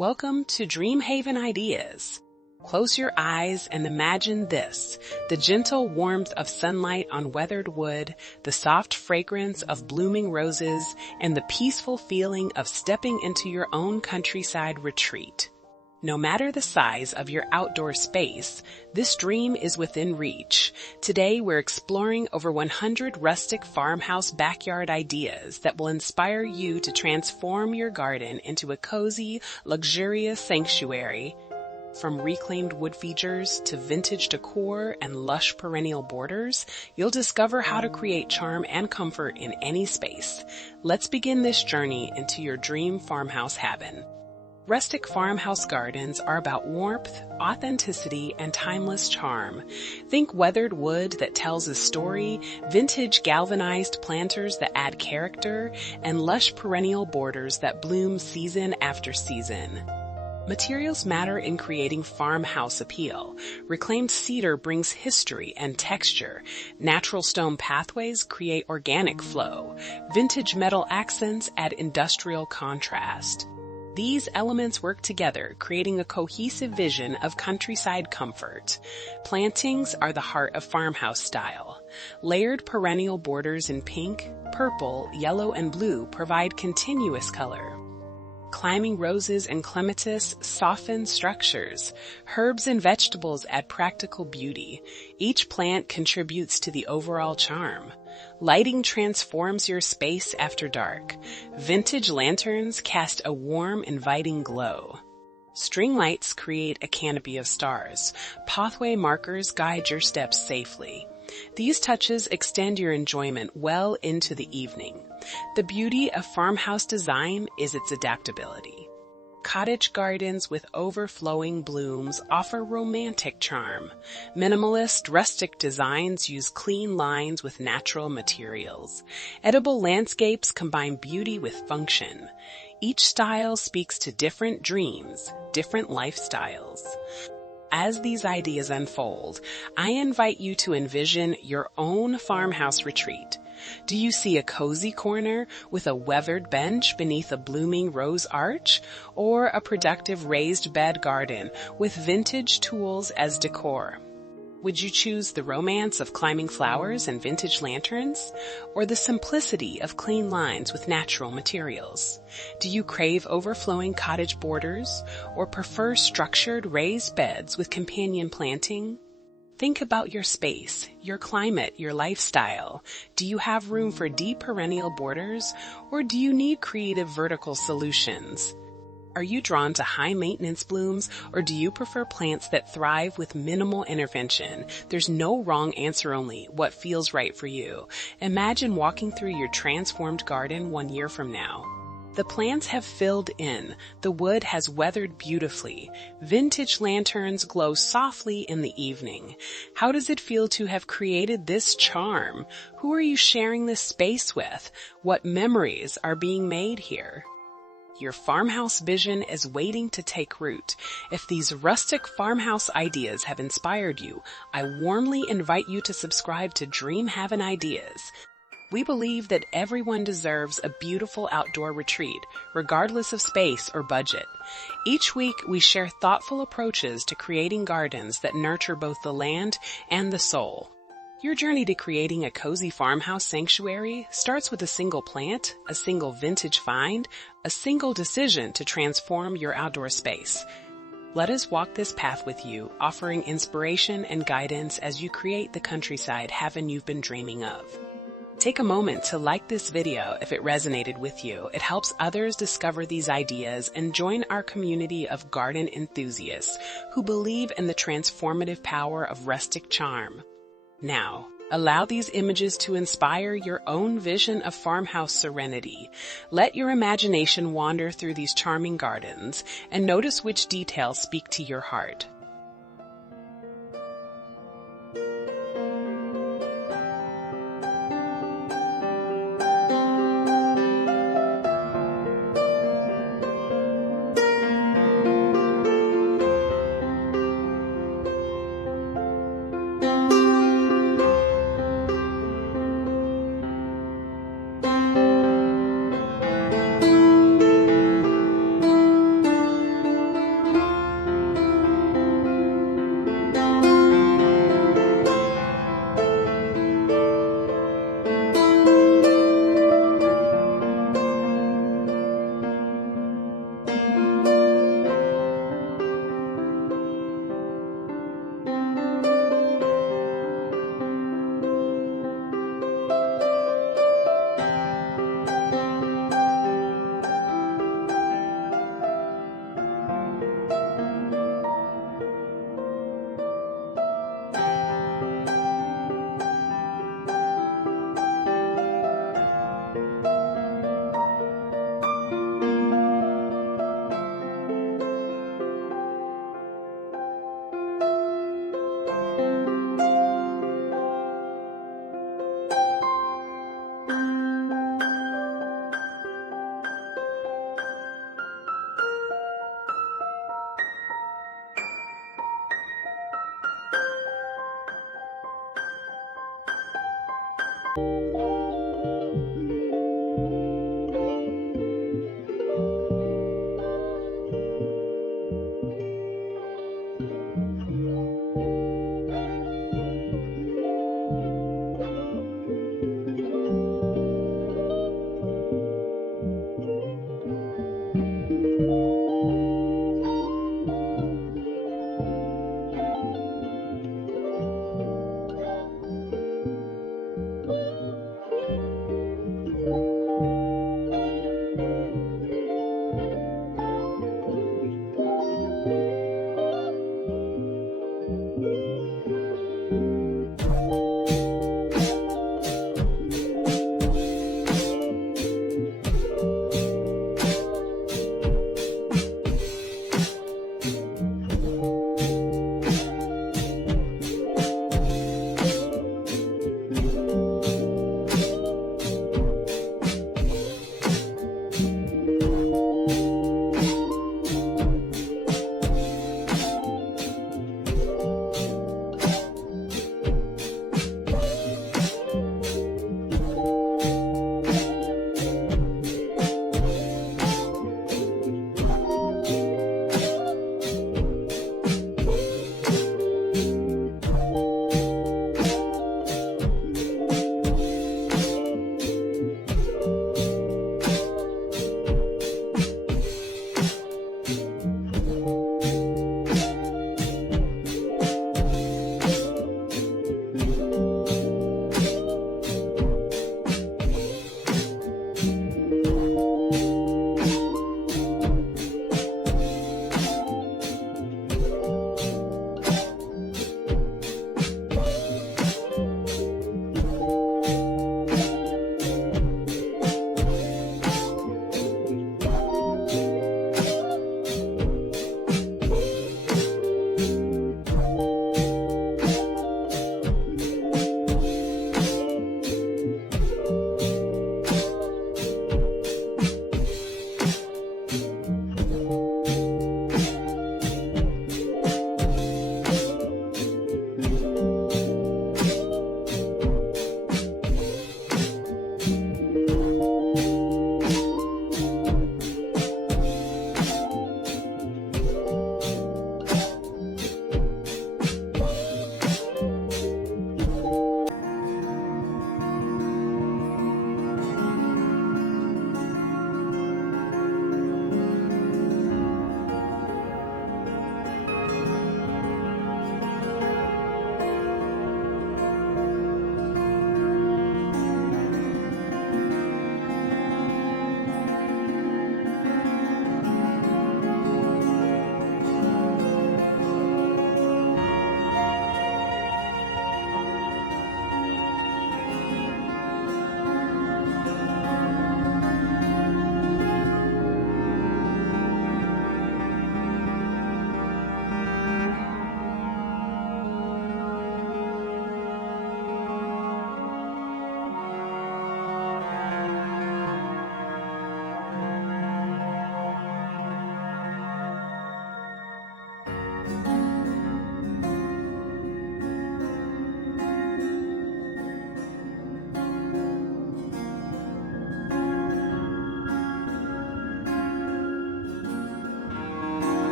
Welcome to DreamHaven Ideas. Close your eyes and imagine this: the gentle warmth of sunlight on weathered wood, the soft fragrance of blooming roses, and the peaceful feeling of stepping into your own countryside retreat. No matter the size of your outdoor space, this dream is within reach. Today we're exploring over 100 rustic farmhouse backyard ideas that will inspire you to transform your garden into a cozy, luxurious sanctuary. From reclaimed wood features to vintage decor and lush perennial borders, you'll discover how to create charm and comfort in any space. Let's begin this journey into your dream farmhouse haven. Rustic farmhouse gardens are about warmth, authenticity, and timeless charm. Think weathered wood that tells a story, vintage galvanized planters that add character, and lush perennial borders that bloom season after season. Materials matter in creating farmhouse appeal. Reclaimed cedar brings history and texture. Natural stone pathways create organic flow. Vintage metal accents add industrial contrast. These elements work together, creating a cohesive vision of countryside comfort. Plantings are the heart of farmhouse style. Layered perennial borders in pink, purple, yellow, and blue provide continuous color. Climbing roses and clematis soften structures. Herbs and vegetables add practical beauty. Each plant contributes to the overall charm. Lighting transforms your space after dark. Vintage lanterns cast a warm, inviting glow. String lights create a canopy of stars. Pathway markers guide your steps safely. These touches extend your enjoyment well into the evening. The beauty of farmhouse design is its adaptability. Cottage gardens with overflowing blooms offer romantic charm. Minimalist, rustic designs use clean lines with natural materials. Edible landscapes combine beauty with function. Each style speaks to different dreams, different lifestyles. As these ideas unfold, I invite you to envision your own farmhouse retreat. Do you see a cozy corner with a weathered bench beneath a blooming rose arch, or a productive raised bed garden with vintage tools as decor? Would you choose the romance of climbing flowers and vintage lanterns, or the simplicity of clean lines with natural materials? Do you crave overflowing cottage borders, or prefer structured raised beds with companion planting? Think about your space, your climate, your lifestyle. Do you have room for deep perennial borders, or do you need creative vertical solutions? Are you drawn to high-maintenance blooms, or do you prefer plants that thrive with minimal intervention? There's no wrong answer, only what feels right for you. Imagine walking through your transformed garden 1 year from now. The plants have filled in. The wood has weathered beautifully. Vintage lanterns glow softly in the evening. How does it feel to have created this charm? Who are you sharing this space with? What memories are being made here? Your farmhouse vision is waiting to take root. If these rustic farmhouse ideas have inspired you, I warmly invite you to subscribe to DreamHaven Ideas. We believe that everyone deserves a beautiful outdoor retreat, regardless of space or budget. Each week, we share thoughtful approaches to creating gardens that nurture both the land and the soul. Your journey to creating a cozy farmhouse sanctuary starts with a single plant, a single vintage find, a single decision to transform your outdoor space. Let us walk this path with you, offering inspiration and guidance as you create the countryside haven you've been dreaming of. Take a moment to like this video if it resonated with you. It helps others discover these ideas and join our community of garden enthusiasts who believe in the transformative power of rustic charm. Now, allow these images to inspire your own vision of farmhouse serenity. Let your imagination wander through these charming gardens and notice which details speak to your heart.